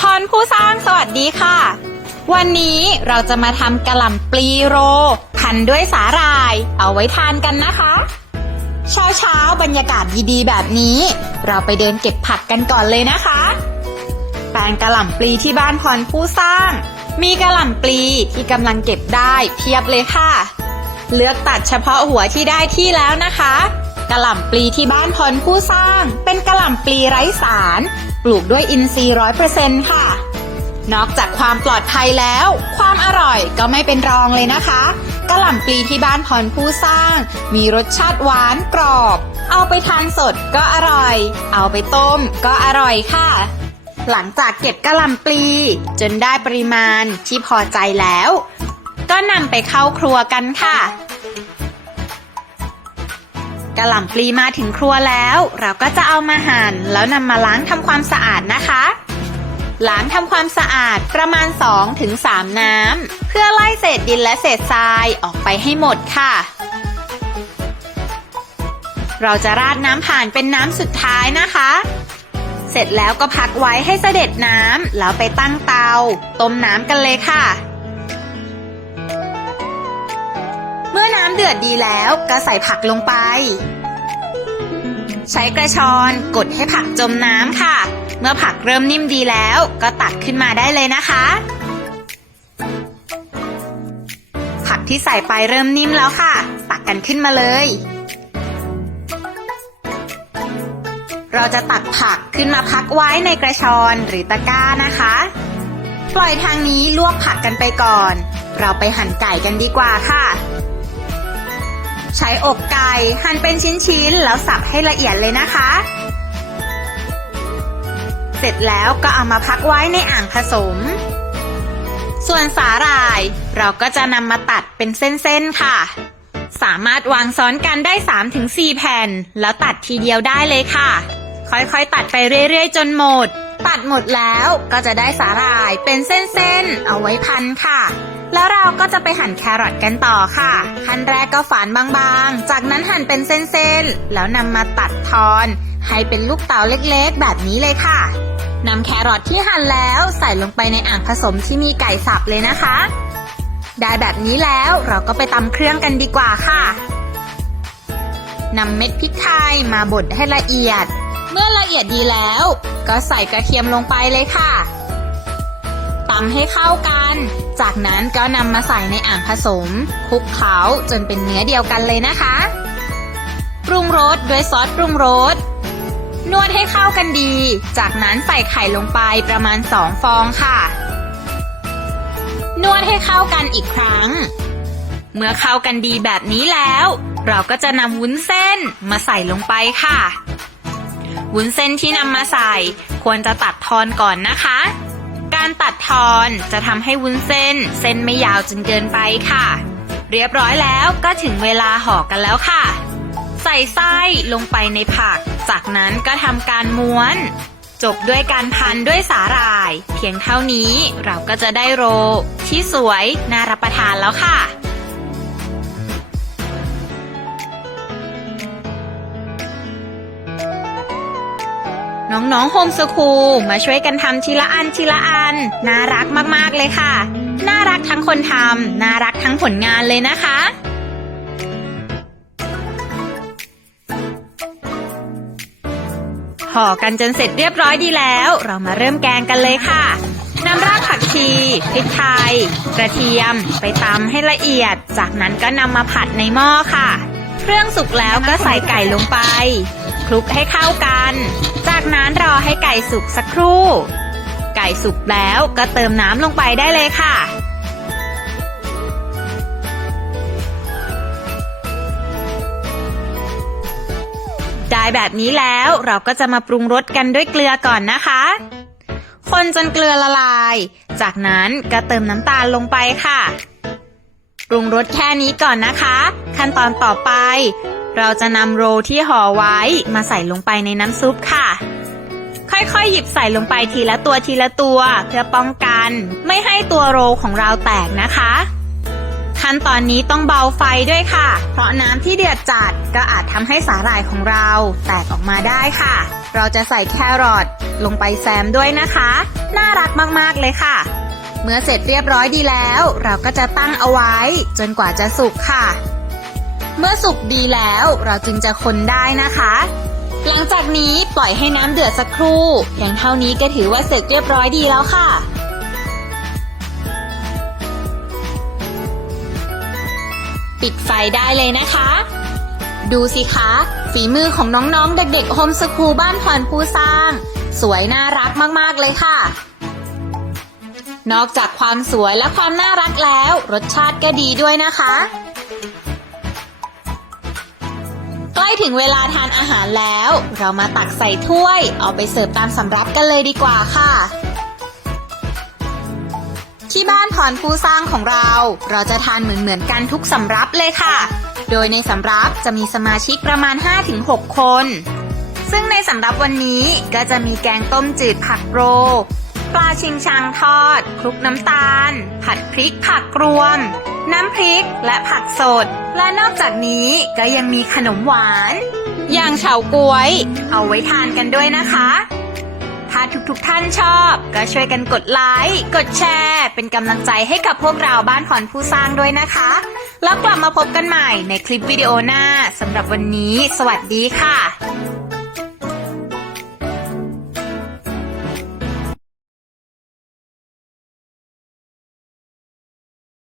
พรผู้สร้างสวัสดีค่ะ วันนี้เราจะมาทำกะหล่ำปลีโร พันด้วยสาหร่าย เอาไว้ทานกันนะคะ เช้าเช้าๆบรรยากาศดีๆแบบนี้ เราไปเดินเก็บผักกันก่อนเลยนะคะ แปลงกะหล่ำปลีที่บ้านพรผู้สร้าง มีกะหล่ำปลีที่กำลังเก็บได้เพียบเลยค่ะ เลือกตัดเฉพาะหัวที่ได้ที่แล้วนะคะ กะหล่ำปลีที่บ้านพรผู้สร้าง เป็นกะหล่ำปลีไร้สาร ปลูกด้วยอินทรีย์ร้อยเปอร์เซ็นต์ค่ะ นอกจากความปลอดภัยแล้ว ความอร่อยก็ไม่เป็นรองเลยนะคะกะหล่ำปลีที่บ้านพรผู้สร้าง มีรสชาติหวานกรอบ เอาไปทานสดก็อร่อย เอาไปต้มก็อร่อยค่ะ หลังจากเก็บกะหล่ำปลี จนได้ปริมาณที่พอใจแล้ว ก็นำไปเข้าครัวกันค่ะ กะหล่ำปลีมาถึงครัวแล้ว เราก็จะเอามาหั่นแล้วนำมาล้างทำความสะอาดนะคะล้างทำความสะอาดประมาณ2-3ถึง3น้ำ เพื่อไล่เศษดินและเศษทรายออกไปให้หมดค่ะ เราจะราดน้ำผ่านเป็นน้ำสุดท้ายนะคะ เสร็จแล้วก็พักไว้ให้เสด็จน้ำแล้วไปตั้งเตา ต้มน้ำกันเลยค่ะ น้ำเดือดดีแล้วก็ใส่ผักลงไป ใช้กระชอนกดให้ผักจมน้ำค่ะ เมื่อผักเริ่มนิ่มดีแล้วก็ตักขึ้นมาได้เลยนะคะ ผักที่ใส่ไปเริ่มนิ่มแล้วค่ะ ตักกันขึ้นมาเลย เราจะตักผักขึ้นมาพักไว้ในกระชอนหรือตะกร้านะคะ ปล่อยทางนี้ลวกผักกันไปก่อนเราไปหั่นไก่กันดีกว่าค่ะ ใช้อกไก่หั่นเป็นชิ้นๆ แล้วสับให้ละเอียดเลยนะคะ เสร็จแล้วก็เอามาพักไว้ในอ่างผสม ส่วนสาหร่ายเราก็จะนำมาตัดเป็นเส้นๆ ค่ะ สามารถวางซ้อนกันได้ 3-4 แผ่น แล้วตัดทีเดียวได้เลยค่ะ ค่อยๆ ตัดไปเรื่อยๆ จนหมด ตัดหมดแล้วก็จะได้สาหร่ายเป็นเส้นๆ เอาไว้พันค่ะ แล้วเราก็จะไปหั่นแครอทกันต่อค่ะ ขั้นแรกก็ฝานบางๆ จากนั้นหั่นเป็นเส้นๆ แล้วนำมาตัดทอน ให้เป็นลูกเต๋าเล็กๆ แบบนี้เลยค่ะนำแครอทที่หั่นแล้วใส่ลงไปในอ่างผสมที่มีไก่สับเลยนะคะ ได้แบบนี้แล้วเราก็ไปตำเครื่องกันดีกว่าค่ะนำเม็ดพริกไทยมาบดให้ละเอียด เมื่อละเอียดดีแล้ว ก็ใส่กระเทียมลงไปเลยค่ะตำให้เข้ากัน จากนั้นก็นำมาใส่ในอ่างผสมคลุกเคล้าจนเป็นเนื้อเดียวกันเลยนะคะ ปรุงรสด้วยซอสปรุงรส นวดให้เข้ากันดี จากนั้นใส่ไข่ลงไปประมาณ 2 ฟองค่ะ นวดให้เข้ากันอีกครั้ง เมื่อเข้ากันดีแบบนี้แล้ว เราก็จะนำวุ้นเส้นมาใส่ลงไปค่ะ วุ้นเส้นที่นำมาใส่ ควรจะตัดทอนก่อนนะคะ ทอน จะทำให้วุ้นเส้น เส้นไม่ยาวจนเกินไปค่ะ เรียบร้อยแล้วก็ถึงเวลาห่อกันแล้วค่ะ ใส่ไส้ลงไปในผัก จากนั้นก็ทำการม้วน จบด้วยการพันด้วยสาหร่าย เพียงเท่านี้เราก็จะได้โร ที่สวยน่ารับประทานแล้วค่ะ น้องๆโฮมสคูลมาช่วยกันทำทีละอันทีละอัน น่ารักมากๆเลยค่ะ น่ารักทั้งคนทำน่ารักทั้งผลงานเลยนะคะห่อกันจนเสร็จเรียบร้อยดีแล้ว เรามาเริ่มแกงกันเลยค่ะนำรากผักชีพริกไทย กระเทียม ไปตำให้ละเอียด จากนั้นก็นำมาผัดในหม้อค่ะ เครื่องสุกแล้วก็ใส่ไก่ลงไป คลุกให้เข้ากัน จากนั้นรอให้ไก่สุกสักครู่ ไก่สุกแล้วก็เติมน้ำลงไปได้เลยค่ะ ได้แบบนี้แล้วเราก็จะมาปรุงรสกันด้วยเกลือก่อนนะคะ คนจนเกลือละลาย จากนั้นก็เติมน้ำตาลลงไปค่ะ ปรุงรสแค่นี้ก่อนนะคะ ขั้นตอนต่อไป เราจะนำโรที่ห่อไว้มาใส่ลงไปในน้ำซุปค่ะ ค่อยๆ หยิบใส่ลงไปทีละตัวทีละตัว เพื่อป้องกัน ไม่ให้ตัวโรของเราแตกนะคะ ขั้นตอนนี้ต้องเบาไฟด้วยค่ะ เพราะน้ำที่เดือดจัดก็อาจทำให้สาหร่ายของเราแตกออกมาได้ค่ะ เราจะใส่แครอทลงไปแซมด้วยนะคะ น่ารักมากๆเลยค่ะเมื่อเสร็จเรียบร้อยดีแล้ว เราก็จะตั้งเอาไว้ จนกว่าจะสุกค่ะ เมื่อสุกดีแล้วเราจึงจะคนได้นะคะ หลังจากนี้ปล่อยให้น้ำเดือดสักครู่เพียงเท่านี้ก็ถือว่าเสร็จเรียบร้อยดีแล้วค่ะปิดไฟได้เลยนะคะ ดูสิคะ ฝีมือของน้องๆ เด็กๆโฮมสคูลบ้านพรผู้สร้าง สวยน่ารักมากๆเลยค่ะ นอกจากความสวยและความน่ารักแล้ว รสชาติก็ดีด้วยนะคะ ล้ถึงเวลาทานอาหารแล้ว เรามาตักใส่ถ้วย เอาไปเสิร์ฟตามสำรับกันเลยดีกว่าค่ะ ที่บ้านพรผู้สร้างของเรา เราจะทานเหมือนเหมือนกันทุกสำรับเลยค่ะ โดยในสำรับจะมีสมาชิกประมาณ 5-6 คน ซึ่งในสำรับวันนี้ก็จะมีแกงต้มจืดผักโร ปลาชิงชังทอด คลุกน้ำตาล ผัดพริกผักรวม น้ำพริกและผักสด และนอกจากนี้ก็ยังมีขนมหวาน อย่างเฉาก๊วย เอาไว้ทานกันด้วยนะคะ ถ้าทุกๆทท่านชอบก็ช่วยกันกดไลค์ กดแชร์ เป็นกำลังใจให้กับพวกเราบ้านพรผู้สร้างด้วยนะคะ แล้วกลับมาพบกันใหม่ในคลิปวิดีโอหน้าสำหรับวันนี้ สวัสดีค่ะ